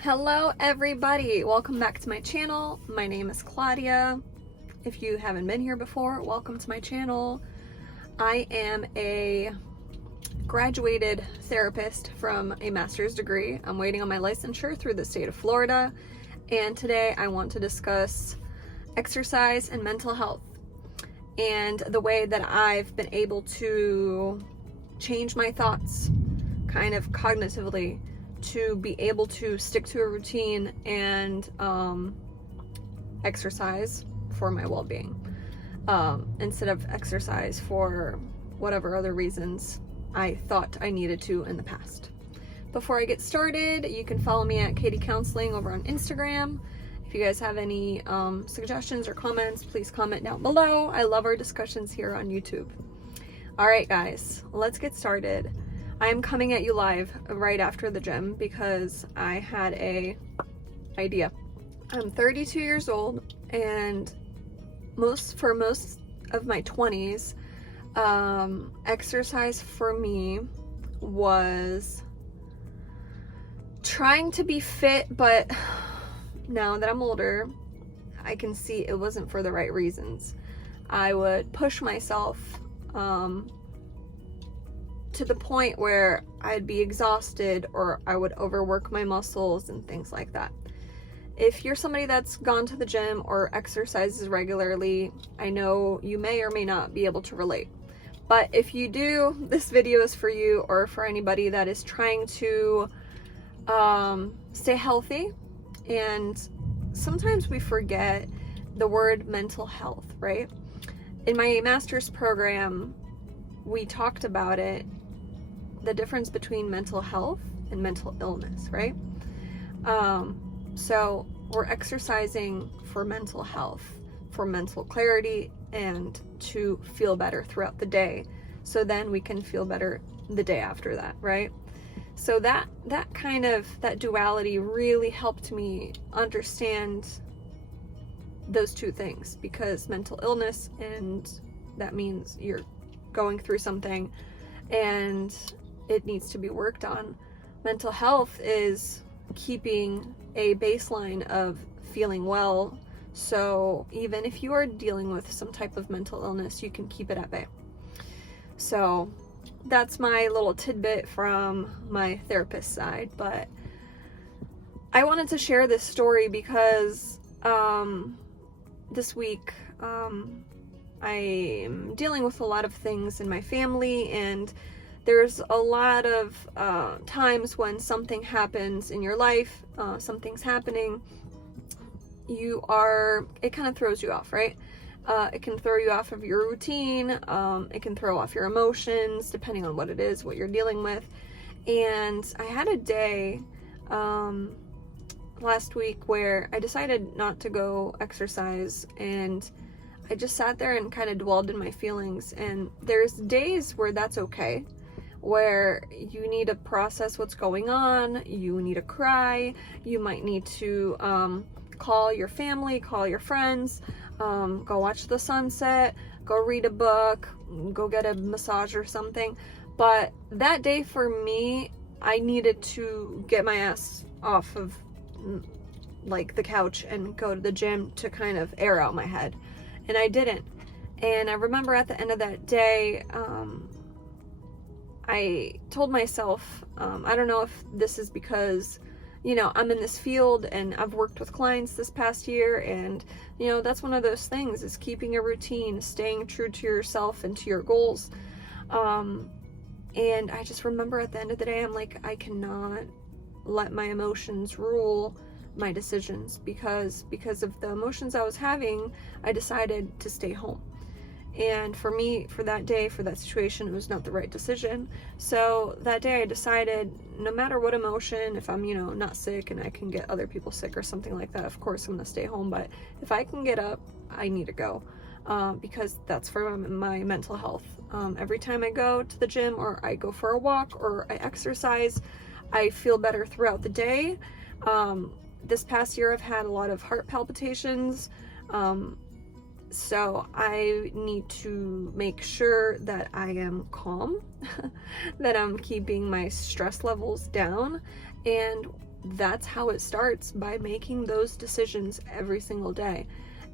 Hello everybody, welcome back to my channel. My name is Claudia. If you haven't been here before, welcome to my channel. I am a graduated therapist from a master's degree. I'm waiting on my licensure through the state of Florida, and today I want to discuss exercise and mental health and the way that I've been able to change my thoughts kind of cognitively to be able to stick to a routine and exercise for my well-being instead of exercise for whatever other reasons I thought I needed to in the past. Before I get started, you can follow me at Katie Counseling over on Instagram. If you guys have any suggestions or comments, please comment down below. I love our discussions here on YouTube. Alright guys, let's get started. I am coming at you live right after the gym because I had a idea. I'm 32 years old, and for most of my 20s, exercise for me was trying to be fit, but now that I'm older, I can see it wasn't for the right reasons. I would push myself to the point where I'd be exhausted, or I would overwork my muscles and things like that. If you're somebody that's gone to the gym or exercises regularly, I know you may or may not be able to relate. But if you do, this video is for you, or for anybody that is trying to stay healthy. And sometimes we forget the word mental health, right? In my master's program, we talked about it, the difference between mental health and mental illness, right? So we're exercising for mental health, for mental clarity, and to feel better throughout the day, so then we can feel better the day after that, right? So that duality really helped me understand those two things, because mental illness, and that means you're going through something and it needs to be worked on. Mental health is keeping a baseline of feeling well, so even if you are dealing with some type of mental illness, you can keep it at bay. So that's my little tidbit from my therapist side. But I wanted to share this story because this week I'm dealing with a lot of things in my family, and there's a lot of times when something happens in your life, something's happening, it kind of throws you off, right? It can throw you off of your routine, it can throw off your emotions, depending on what it is, what you're dealing with. And I had a day last week where I decided not to go exercise, and I just sat there and kind of dwelled in my feelings. And there's days where that's okay, where you need to process what's going on, you need to cry, you might need to call your family, call your friends, go watch the sunset, go read a book, go get a massage or something. But that day for me, I needed to get my ass off of like the couch and go to the gym to kind of air out my head, and I didn't. And I remember at the end of that day, I told myself, I don't know if this is because, I'm in this field and I've worked with clients this past year, and, that's one of those things, is keeping a routine, staying true to yourself and to your goals. And I just remember at the end of the day, I'm like, I cannot let my emotions rule my decisions, because of the emotions I was having, I decided to stay home. And for me, for that day, for that situation, it was not the right decision. So that day I decided, no matter what emotion, if I'm, not sick and I can get other people sick or something like that, of course I'm gonna stay home. But if I can get up, I need to go, because that's for my mental health. Every time I go to the gym, or I go for a walk, or I exercise, I feel better throughout the day. This past year I've had a lot of heart palpitations, so I need to make sure that I am calm, that I'm keeping my stress levels down. And that's how it starts, by making those decisions every single day.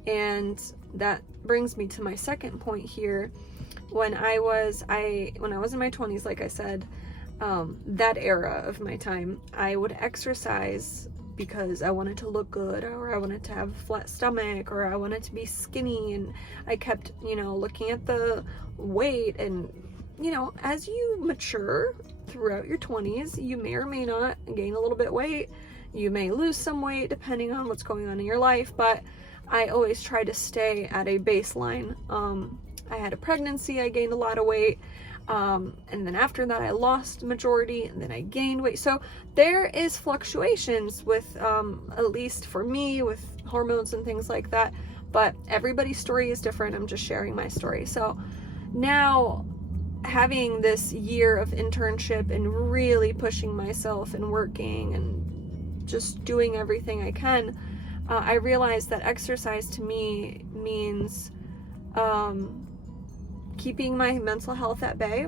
And that brings me to my second point here. When I was in my 20s, like I said, that era of my time, I would exercise because I wanted to look good, or I wanted to have a flat stomach, or I wanted to be skinny, and I kept, looking at the weight. And, as you mature throughout your 20s, you may or may not gain a little bit of weight. You may lose some weight depending on what's going on in your life, but I always try to stay at a baseline. I had a pregnancy, I gained a lot of weight. And then after that I lost the majority, and then I gained weight. So there is fluctuations with, at least for me, with hormones and things like that, but everybody's story is different. I'm just sharing my story. So now, having this year of internship and really pushing myself and working and just doing everything I can, I realized that exercise to me means keeping my mental health at bay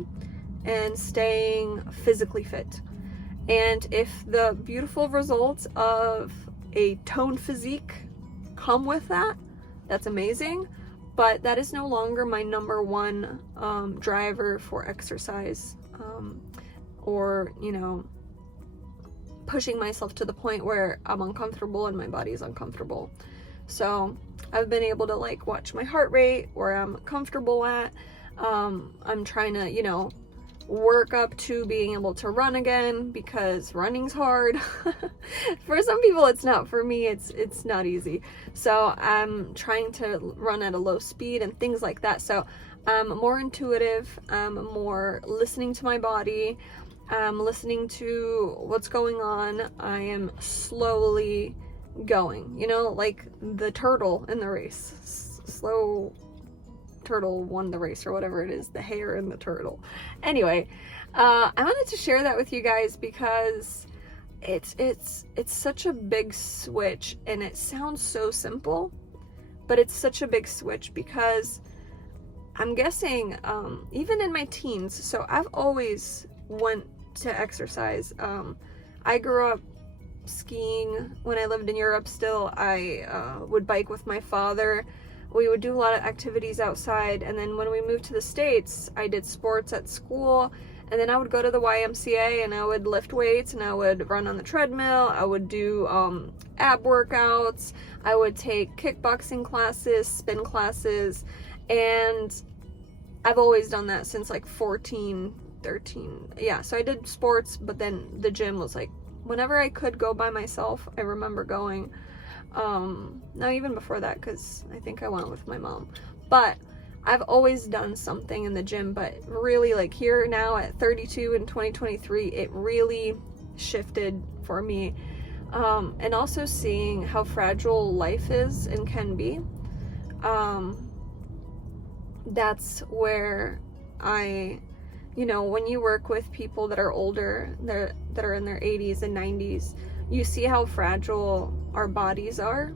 and staying physically fit. And if the beautiful results of a toned physique come with that, that's amazing. But that is no longer my number one driver for exercise, or, pushing myself to the point where I'm uncomfortable and my body is uncomfortable. So I've been able to watch my heart rate, where I'm comfortable at. I'm trying to, work up to being able to run again, because running's hard. For some people it's not. For me, it's not easy. So I'm trying to run at a low speed and things like that. So I'm more intuitive. I'm more listening to my body. I'm listening to what's going on. I am slowly going, like the turtle in the race. Slow turtle won the race, or whatever it is, the hare and the turtle. Anyway, I wanted to share that with you guys because it's such a big switch, and it sounds so simple, but it's such a big switch, because I'm guessing even in my teens, so I've always went to exercise. I grew up skiing when I lived in Europe. Still, I would bike with my father. We would do a lot of activities outside. And then when we moved to the States, I did sports at school, and then I would go to the YMCA and I would lift weights, and I would run on the treadmill. I would do ab workouts. I would take kickboxing classes, spin classes, and I've always done that since 14, 13. Yeah, so I did sports, but then the gym was whenever I could go by myself, I remember going. Now even before that, because I think I went with my mom, but I've always done something in the gym. But really, here now at 32 in 2023, it really shifted for me. And also seeing how fragile life is and can be. That's where when you work with people that are older, that are in their 80s and 90s, you see how fragile our bodies are,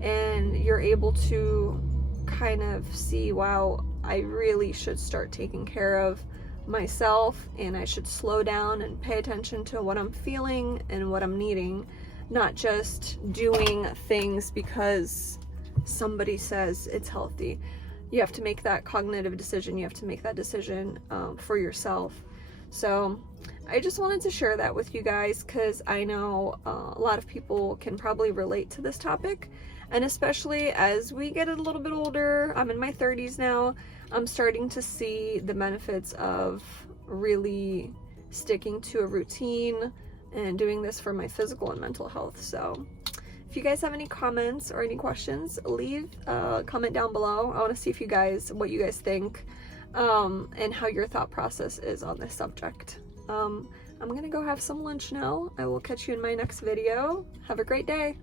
and you're able to kind of see, wow, I really should start taking care of myself, and I should slow down and pay attention to what I'm feeling and what I'm needing, not just doing things because somebody says it's healthy. You have to make that cognitive decision. You have to make that decision for yourself. So I just wanted to share that with you guys, because I know a lot of people can probably relate to this topic. And especially as we get a little bit older, I'm in my 30s now, I'm starting to see the benefits of really sticking to a routine and doing this for my physical and mental health. So if you guys have any comments or any questions, leave a comment down below. I want to see what you guys think, and how your thought process is on this subject. I'm gonna go have some lunch now. I will catch you in my next video. Have a great day.